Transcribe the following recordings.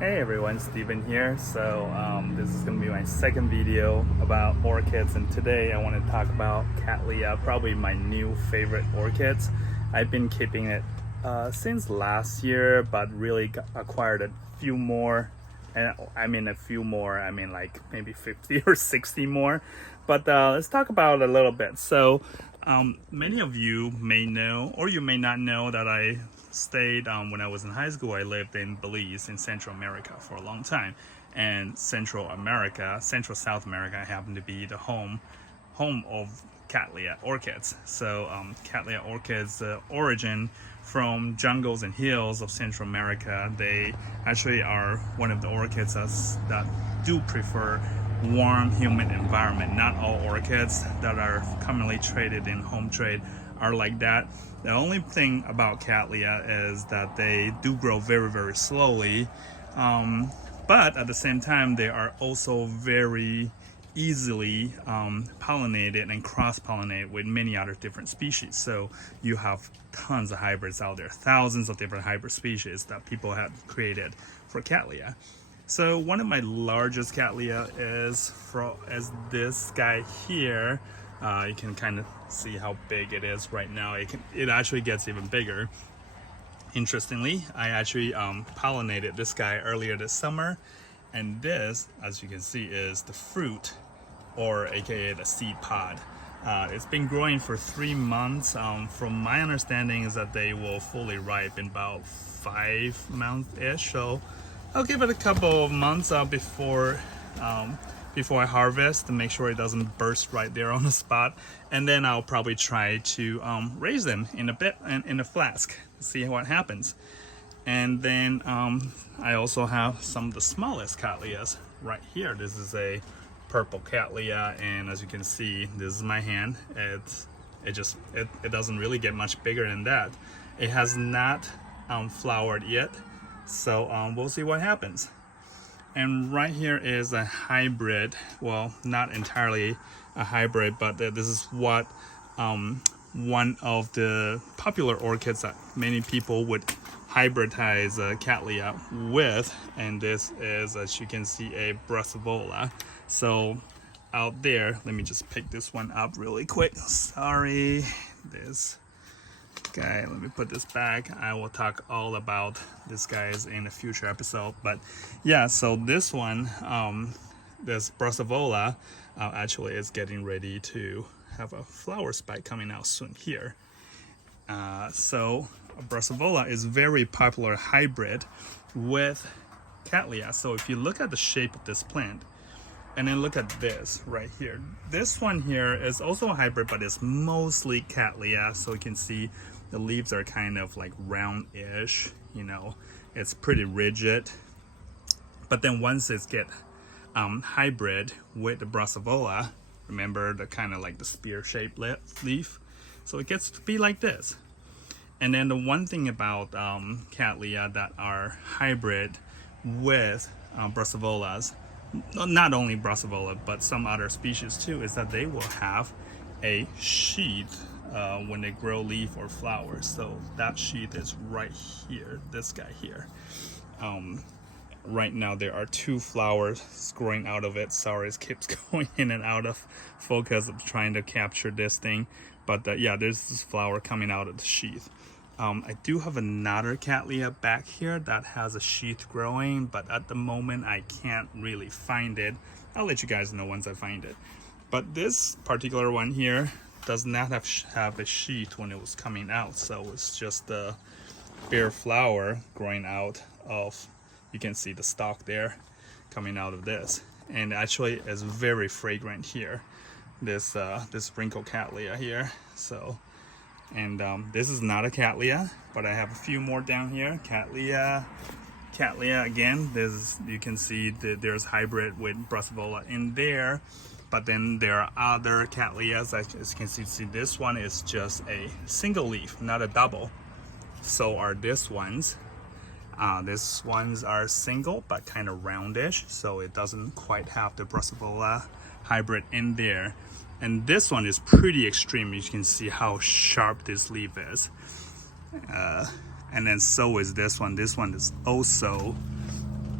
Hey everyone, Steven here. This is going to be my second video about orchids, and today I want to talk about Cattleya, probably my new favorite orchids. I've been keeping it since last year, but really acquired a few more. And I mean like maybe 50 or 60 more. But let's talk about it a little bit. Many of you may know, or you may not know, that I stayed when I was in high school. I lived in Belize in Central America for a long time, and Central South America happened to be the home of Cattleya orchids. Cattleya orchids origin from jungles and hills of Central America. They actually are one of the orchids that do prefer warm, humid environment. Not all orchids that are commonly traded in home trade are like that. The only thing about Cattleya is that they do grow very, very slowly, but at the same time they are also very easily pollinated and cross-pollinated with many other different species. So you have tons of hybrids out there, thousands of different hybrid species that people have created for Cattleya. So one of my largest Cattleya is this guy here. You can kind of see how big it is right now. It actually gets even bigger. Interestingly, I actually pollinated this guy earlier this summer, and this, as you can see, is the fruit, or aka the seed pod. It's been growing for 3 months. From my understanding is that they will fully ripe in about 5 months-ish. So I'll give it a couple of months before I harvest to make sure it doesn't burst right there on the spot, and then I'll probably try to raise them in a flask to see what happens. And then I also have some of the smallest Cattleyas right here. This is a purple Cattleya, and as you can see, this is my hand. It doesn't really get much bigger than that. It has not flowered yet, so we'll see what happens. And right here is a hybrid. Well, not entirely a hybrid, but this is what one of the popular orchids that many people would hybridize Cattleya with. And this is, as you can see, a Brassivola. So out there, let me just pick this one up really quick. Sorry, this guy, let me put this back. I will talk all about this guys in a future episode. But yeah, so this one, this Brassivola, actually is getting ready to have a flower spike coming out soon here. So Brassivola is very popular hybrid with Cattleya. So if you look at the shape of this plant, and then look at this right here. This one here is also a hybrid, but it's mostly Cattleya. So you can see the leaves are kind of like round-ish, it's pretty rigid. But then once it gets hybrid with the Brassivola, remember the kind of like the spear-shaped leaf, so it gets to be like this. And then the one thing about Cattleya that are hybrid with Brassivolas, not only Brassivola but some other species too, is that they will have a sheath when they grow leaf or flowers. So that sheath is right here, this guy here. Right now there are 2 flowers growing out of it. Sorry, it keeps going in and out of focus. I'm trying to capture this thing, but yeah, there's this flower coming out of the sheath. I do have another Cattleya back here that has a sheath growing, but at the moment I can't really find it. I'll let you guys know once I find it. But this particular one here does not have a sheath when it was coming out, so it's just a bare flower growing out of, you can see the stalk there coming out of this, and actually is very fragrant here, this wrinkle Cattleya here. So, and this is not a Cattleya, but I have a few more down here. Cattleya again. You can see that there's hybrid with Brassivola in there, but then there are other Cattleyas. As you can see, this one is just a single leaf, not a double. So are these ones. These ones are single but kind of roundish, so it doesn't quite have the Brassivola hybrid in there. And this one is pretty extreme. You can see how sharp this leaf is. And then so is this one. This one is also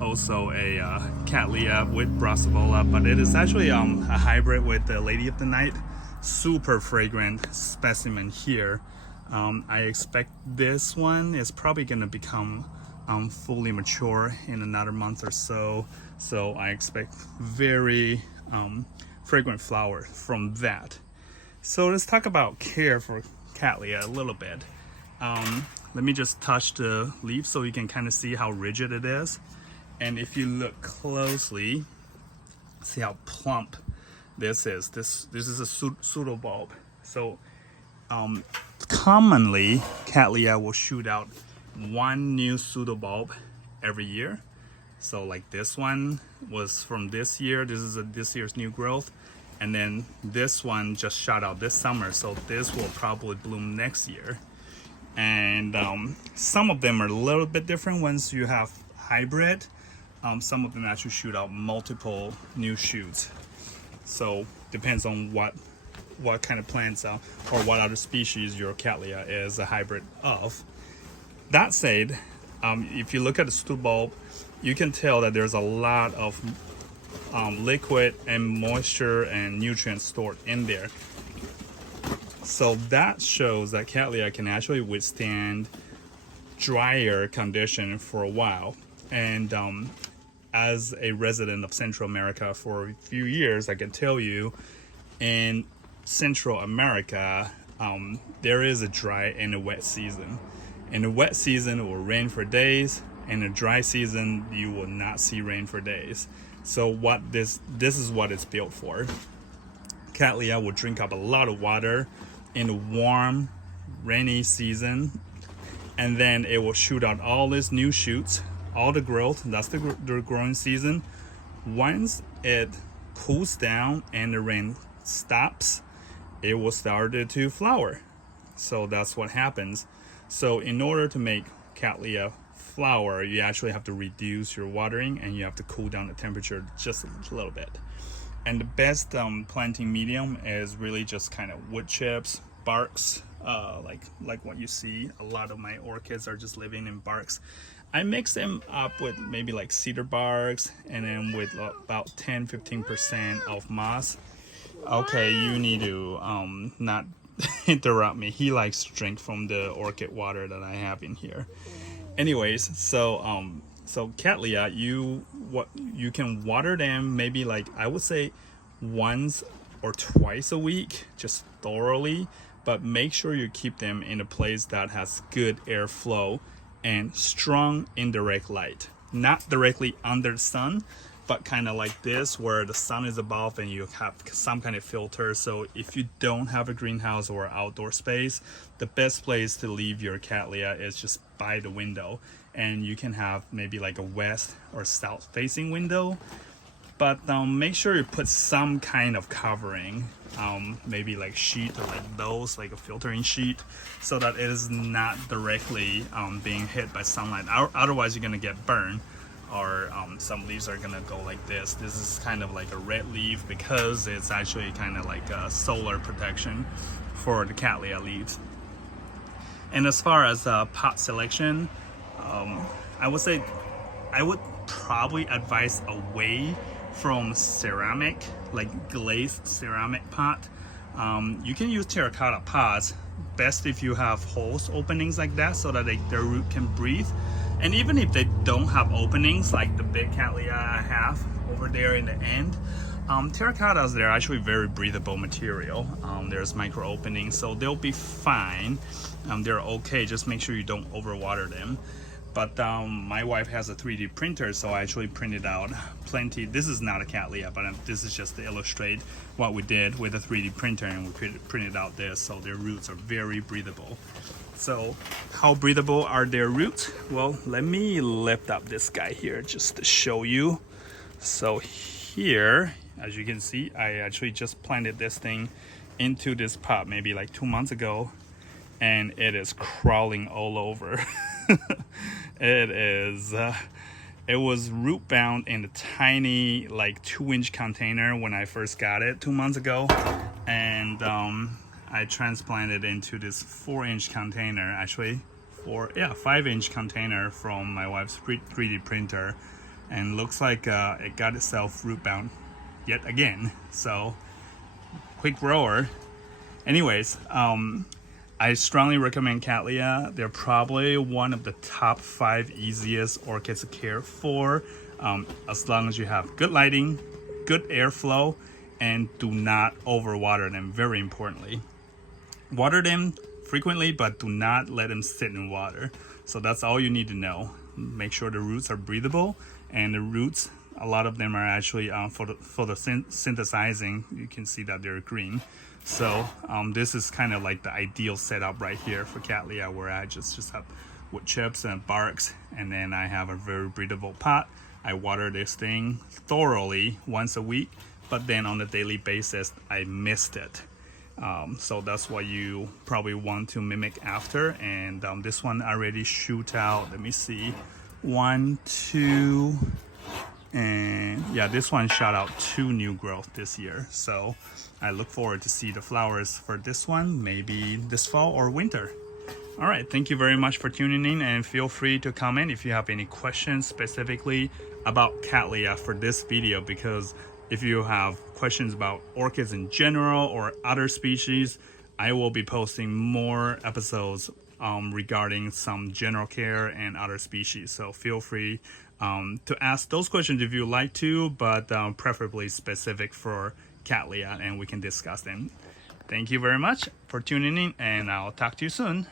also a Cattleya with Brassavola, but it is actually a hybrid with the Lady of the Night. Super fragrant specimen here. I expect this one is probably gonna become fully mature in another month or so. So I expect very fragrant flower from that. So let's talk about care for Cattleya a little bit. Let me just touch the leaf so you can kind of see how rigid it is. And if you look closely, see how plump this is. This is a pseudo bulb. So commonly Cattleya will shoot out one new pseudo bulb every year. So like this one was from this year. This is this year's new growth. And then this one just shot out this summer. So this will probably bloom next year. And some of them are a little bit different once you have hybrid. Some of them actually shoot out multiple new shoots. So depends on what kind of plants or what other species your Cattleya is a hybrid of. That said, if you look at the pseudo bulb, you can tell that there's a lot of liquid and moisture and nutrients stored in there. So that shows that Cattleya can actually withstand drier condition for a while. And as a resident of Central America for a few years, I can tell you in Central America, there is a dry and a wet season. In the wet season, it will rain for days. In the dry season, you will not see rain for days. So what this is what it's built for. Cattleya will drink up a lot of water in the warm, rainy season, and then it will shoot out all these new shoots, all the growth. That's the growing season. Once it cools down and the rain stops, it will start to flower. So that's what happens. So in order to make Cattleya flower, you actually have to reduce your watering and you have to cool down the temperature just a little bit. And the best planting medium is really just kind of wood chips, barks, like what you see. A lot of my orchids are just living in barks. I mix them up with maybe like cedar barks and then with about 10-15% of moss. Okay, you need to not interrupt me. He likes to drink from the orchid water that I have in here. Anyways, so Cattleya, you can water them maybe like I would say once or twice a week, just thoroughly, but make sure you keep them in a place that has good airflow and strong indirect light, not directly under the sun, but kind of like this where the sun is above and you have some kind of filter. So if you don't have a greenhouse or outdoor space, the best place to leave your Cattleya is just by the window, and you can have maybe like a west or south facing window, but make sure you put some kind of covering, maybe like sheet or like those, like a filtering sheet, so that it is not directly being hit by sunlight. Otherwise you're gonna get burned, or some leaves are gonna go like this. This is kind of like a red leaf because it's actually kind of like a solar protection for the Cattleya leaves. And as far as pot selection, I would say I would probably advise away from ceramic, like glazed ceramic pot. You can use terracotta pots, best if you have holes, openings like that, so that their root can breathe. And even if they don't have openings like the big Cattleya I have over there in the end, terracottas, they're actually very breathable material. There's micro openings, so they'll be fine. They're okay, just make sure you don't overwater them. But my wife has a 3D printer, so I actually printed out plenty. This is not a Cattleya, but this is just to illustrate what we did with a 3D printer, and we printed out this, so their roots are very breathable. So how breathable are their roots? Well, let me lift up this guy here just to show you. So here, as you can see, I actually just planted this thing into this pot maybe like 2 months ago, and it is crawling all over. It was root bound in a tiny like 2-inch container when I first got it 2 months ago, and I transplanted into this 4-inch container, actually 5-inch container from my wife's 3D printer and looks like it got itself root bound yet again. So quick grower. Anyways, I strongly recommend Cattleya. They're probably one of the top 5 easiest orchids to care for, as long as you have good lighting, good airflow, and do not overwater them. Very importantly, water them frequently, but do not let them sit in water. So that's all you need to know. Make sure the roots are breathable, and the roots, a lot of them are actually photosynthesizing. You can see that they're green. So this is kind of like the ideal setup right here for Cattleya, where I just have wood chips and barks, and then I have a very breathable pot. I water this thing thoroughly once a week, but then on a daily basis I mist it. So that's what you probably want to mimic after. And this one already shoot out, let me see, 1, 2, and yeah, this one shot out 2 new growth this year. So I look forward to see the flowers for this one, maybe this fall or winter. All right, thank you very much for tuning in, and feel free to comment if you have any questions specifically about Cattleya for this video, because if you have questions about orchids in general or other species, I will be posting more episodes regarding some general care and other species. So feel free to ask those questions if you like to, but preferably specific for Cattleya, and we can discuss them. Thank you very much for tuning in, and I'll talk to you soon.